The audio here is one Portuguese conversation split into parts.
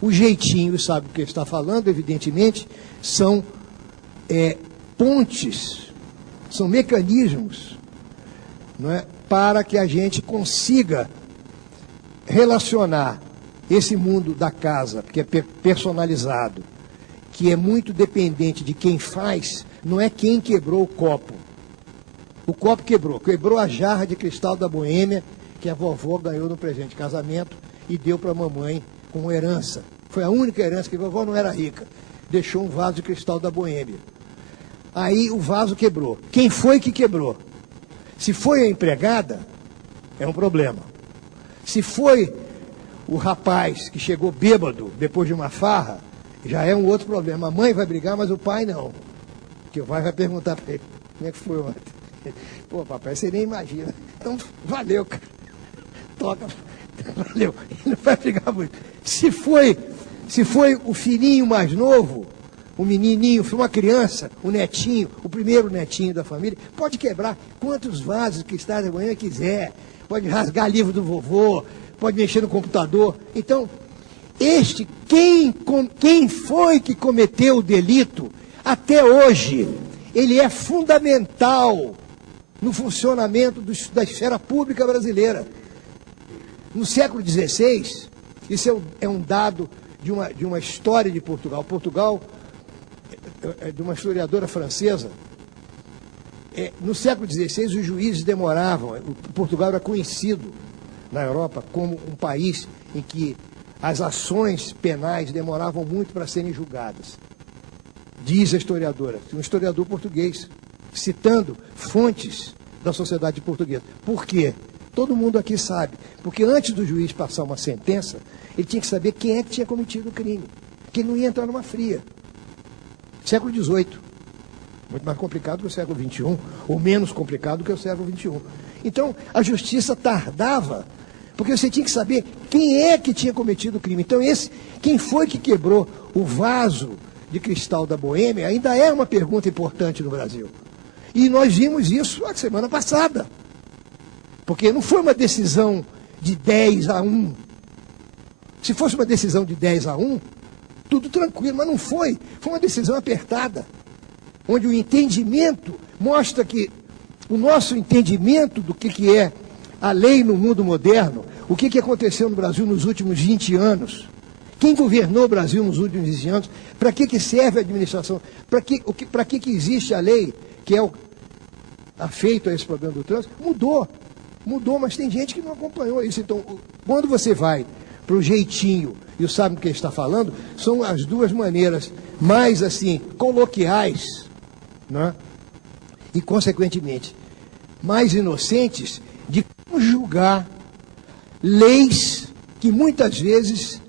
O jeitinho, sabe o que está falando, evidentemente, são pontes, são mecanismos, não é, para que a gente consiga relacionar esse mundo da casa, que é personalizado, que é muito dependente de quem faz, não é quem quebrou o copo. O copo quebrou a jarra de cristal da Boêmia, que a vovó ganhou no presente de casamento e deu para a mamãe como herança. Foi a única herança, que a vovó não era rica. Deixou um vaso de cristal da Boêmia. Aí o vaso quebrou. Quem foi que quebrou? Se foi a empregada, é um problema. Se foi o rapaz que chegou bêbado depois de uma farra, já é um outro problema. A mãe vai brigar, mas o pai não. Porque o pai vai perguntar para ele, como é que foi ontem? Pô, papai, você nem imagina. Então, valeu, cara. Toca. Valeu. Ele não vai brigar muito. Se foi o filhinho mais novo, o menininho, foi uma criança, o netinho, o primeiro netinho da família, pode quebrar quantos vasos que está da manhã quiser, pode rasgar livro do vovô, pode mexer no computador. Então, quem foi que cometeu o delito, até hoje, ele é fundamental no funcionamento da esfera pública brasileira. No século XVI, isso é um dado de uma história de Portugal. Portugal, de uma historiadora francesa, no século XVI, os juízes demoravam. Portugal era conhecido na Europa como um país em que as ações penais demoravam muito para serem julgadas. Diz a historiadora, um historiador português, citando fontes da sociedade portuguesa. Por quê? Todo mundo aqui sabe. Porque antes do juiz passar uma sentença, ele tinha que saber quem é que tinha cometido o crime. Que ele não ia entrar numa fria. Século XVIII. Muito mais complicado que o século XXI, ou menos complicado que o século XXI. Então, a justiça tardava, porque você tinha que saber quem é que tinha cometido o crime. Então, quem foi que quebrou o vaso de cristal da Boêmia, ainda é uma pergunta importante no Brasil. E nós vimos isso a semana passada. Porque não foi uma decisão de 10-1. Se fosse uma decisão de 10-1, tudo tranquilo, mas não foi. Foi uma decisão apertada, onde o entendimento mostra que o nosso entendimento do que é a lei no mundo moderno, o que aconteceu no Brasil nos últimos 20 anos, quem governou o Brasil nos últimos 20 anos, para que serve a administração, para que existe a lei, que é afeito a esse problema do trânsito, mudou, mas tem gente que não acompanhou isso. Então, quando você vai para o jeitinho e sabe o que está falando, são as duas maneiras mais, assim, coloquiais, né? E, consequentemente, mais inocentes de julgar leis que muitas vezes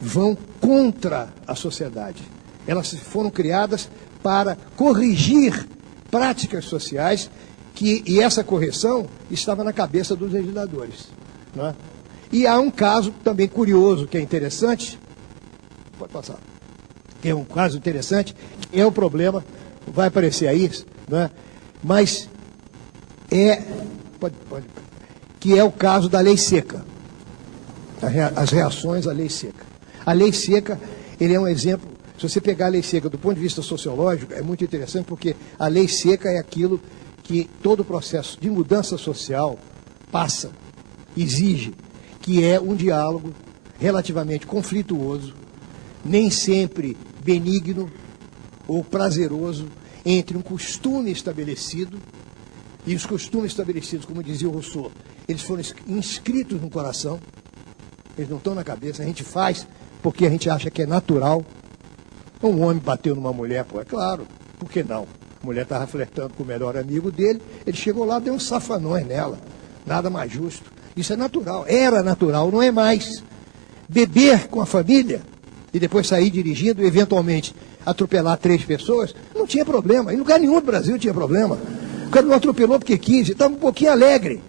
vão contra a sociedade. Elas foram criadas para corrigir práticas sociais e essa correção estava na cabeça dos legisladores, não é? E há um caso também curioso, que é interessante, pode passar, que é um caso interessante, que é o problema, vai aparecer aí, não é? Mas que é o caso da lei seca, as reações à lei seca. A lei seca, ele é um exemplo, se você pegar a lei seca do ponto de vista sociológico, é muito interessante, porque a lei seca é aquilo que todo o processo de mudança social passa, exige, que é um diálogo relativamente conflituoso, nem sempre benigno ou prazeroso, entre um costume estabelecido, e os costumes estabelecidos, como dizia o Rousseau, eles foram inscritos no coração, eles não estão na cabeça, a gente faz porque a gente acha que é natural. Um homem bateu numa mulher, pô, é claro, por que não? A mulher estava flertando com o melhor amigo dele, ele chegou lá, deu uns safanões nela, nada mais justo. Isso é natural, era natural, não é mais. Beber com a família e depois sair dirigindo e eventualmente atropelar 3 pessoas, não tinha problema. Em lugar nenhum do Brasil tinha problema. O cara não atropelou porque quis, estava um pouquinho alegre.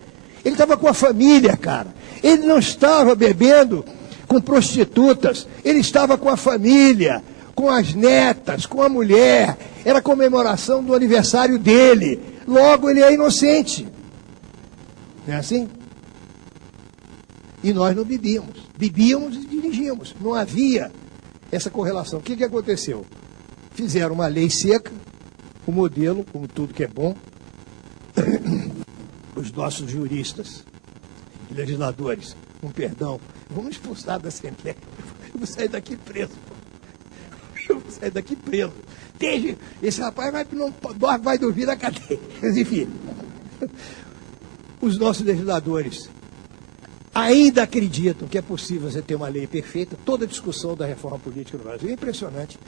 Ele estava com a família, cara. Ele não estava bebendo com prostitutas, ele estava com a família, com as netas, com a mulher. Era a comemoração do aniversário dele. Logo, ele é inocente. Não é assim? E nós não bebíamos. Bebíamos e dirigíamos. Não havia essa correlação. O que aconteceu? Fizeram uma lei seca, o modelo, como tudo que é bom, os nossos juristas, legisladores, com perdão, vamos expulsar da Assembleia. Eu vou sair daqui preso. Eu vou sair daqui preso. Esse rapaz vai dormir na cadeia. Mas, enfim, os nossos legisladores ainda acreditam que é possível você ter uma lei perfeita. Toda a discussão da reforma política no Brasil é impressionante.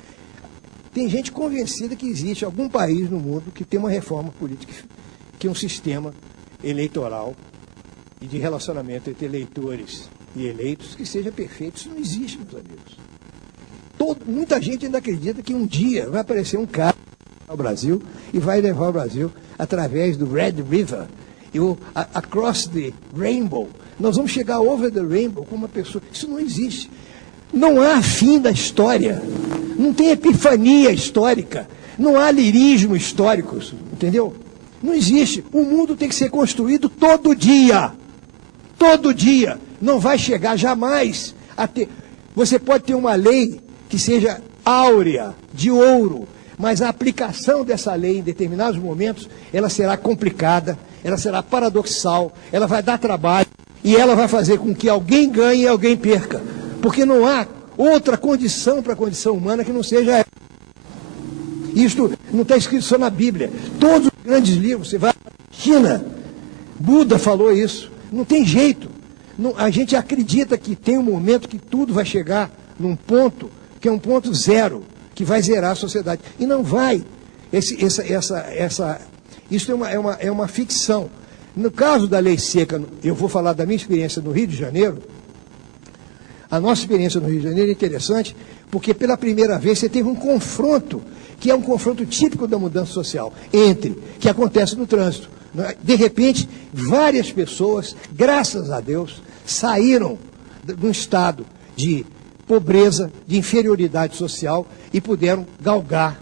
Tem gente convencida que existe algum país no mundo que tem uma reforma política, que é um sistema eleitoral e de relacionamento entre eleitores e eleitos que seja perfeito. Isso não existe, meus amigos. Muita gente ainda acredita que um dia vai aparecer um cara no Brasil e vai levar o Brasil através do Red River e Across the Rainbow. Nós vamos chegar over the rainbow com uma pessoa. Isso não existe. Não há fim da história. Não tem epifania histórica. Não há lirismo histórico. Entendeu? Não existe. O mundo tem que ser construído todo dia. Todo dia. Não vai chegar jamais a ter... Você pode ter uma lei que seja áurea, de ouro, mas a aplicação dessa lei em determinados momentos, ela será complicada, ela será paradoxal, ela vai dar trabalho e ela vai fazer com que alguém ganhe e alguém perca. Porque não há outra condição para a condição humana que não seja essa. Isto não está escrito só na Bíblia. Todos os grandes livros, você vai à China, Buda falou isso. Não tem jeito. A gente acredita que tem um momento que tudo vai chegar num ponto, que é um ponto zero, que vai zerar a sociedade. E não vai. Isso é uma ficção. No caso da lei seca, eu vou falar da minha experiência no Rio de Janeiro. A nossa experiência no Rio de Janeiro é interessante, porque pela primeira vez você teve um confronto, que é um confronto típico da mudança social, que acontece no trânsito. De repente, várias pessoas, graças a Deus, saíram de um estado de pobreza, de inferioridade social e puderam galgar,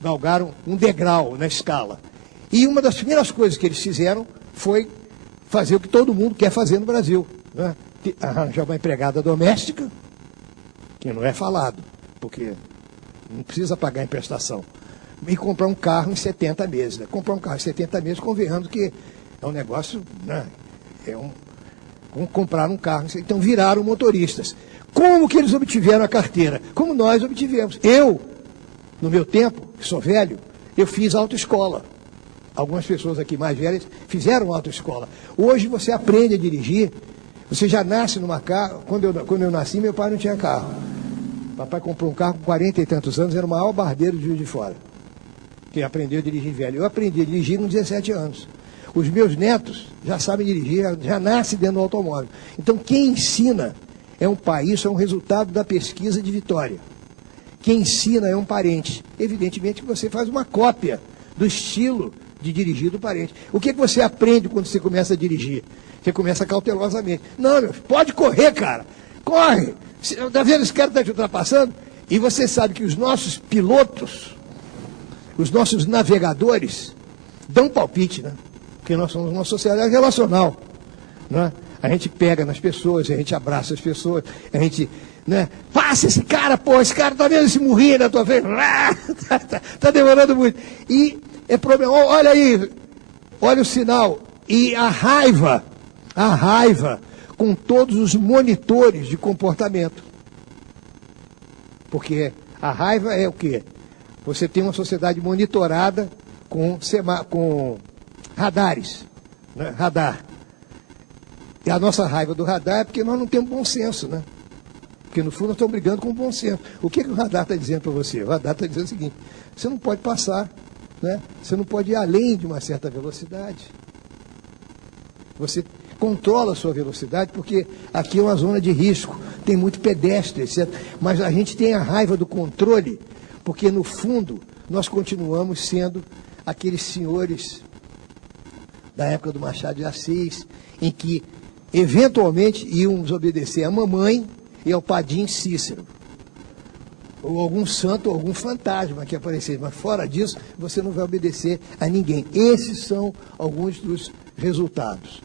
galgaram um degrau na escala. E uma das primeiras coisas que eles fizeram foi fazer o que todo mundo quer fazer no Brasil, arranjar uma empregada doméstica, que não é falado, porque não precisa pagar em prestação, e comprar um carro em 70 meses. Comprar um carro em 70 meses, convenhando que é um negócio, como comprar um carro. Então viraram motoristas. Como que eles obtiveram a carteira? Como nós obtivemos. Eu, no meu tempo, que sou velho, eu fiz autoescola. Algumas pessoas aqui mais velhas fizeram autoescola. Hoje você aprende a dirigir, você já nasce numa carro. Quando eu nasci, meu pai não tinha carro. Papai comprou um carro com 40 e tantos anos, era o maior barbeiro de Juiz de Fora, que aprendeu a dirigir velho. Eu aprendi a dirigir com 17 anos. Os meus netos já sabem dirigir, já nascem dentro do automóvel. Então, quem ensina é um pai. Isso é um resultado da pesquisa de Vitória. Quem ensina é um parente. Evidentemente que você faz uma cópia do estilo de dirigir do parente. O que você aprende quando você começa a dirigir? Você começa cautelosamente. Não, meu filho, pode correr, cara. Corre. Está vendo, esse cara está te ultrapassando? E você sabe que os nossos pilotos, os nossos navegadores, dão palpite, né? Porque nós somos uma sociedade relacional, né? A gente pega nas pessoas, a gente abraça as pessoas, a gente, passa esse cara, pô, esse cara tá vendo esse murrinho na tua frente, tá demorando muito. E é problema, olha aí, olha o sinal. E a raiva com todos os monitores de comportamento. Porque a raiva é o quê? Você tem uma sociedade monitorada com radares, radar. E a nossa raiva do radar é porque nós não temos bom senso, né? Porque no fundo nós estamos brigando com o bom senso. O que o radar está dizendo para você? O radar está dizendo o seguinte: você não pode passar, você não pode ir além de uma certa velocidade. Você controla a sua velocidade, porque aqui é uma zona de risco, tem muito pedestre, etc. Mas a gente tem a raiva do controle, porque no fundo nós continuamos sendo aqueles senhores da época do Machado de Assis, em que eventualmente íamos obedecer à mamãe e ao padim Cícero, ou algum santo, ou algum fantasma que aparecesse, mas fora disso você não vai obedecer a ninguém. Esses são alguns dos resultados.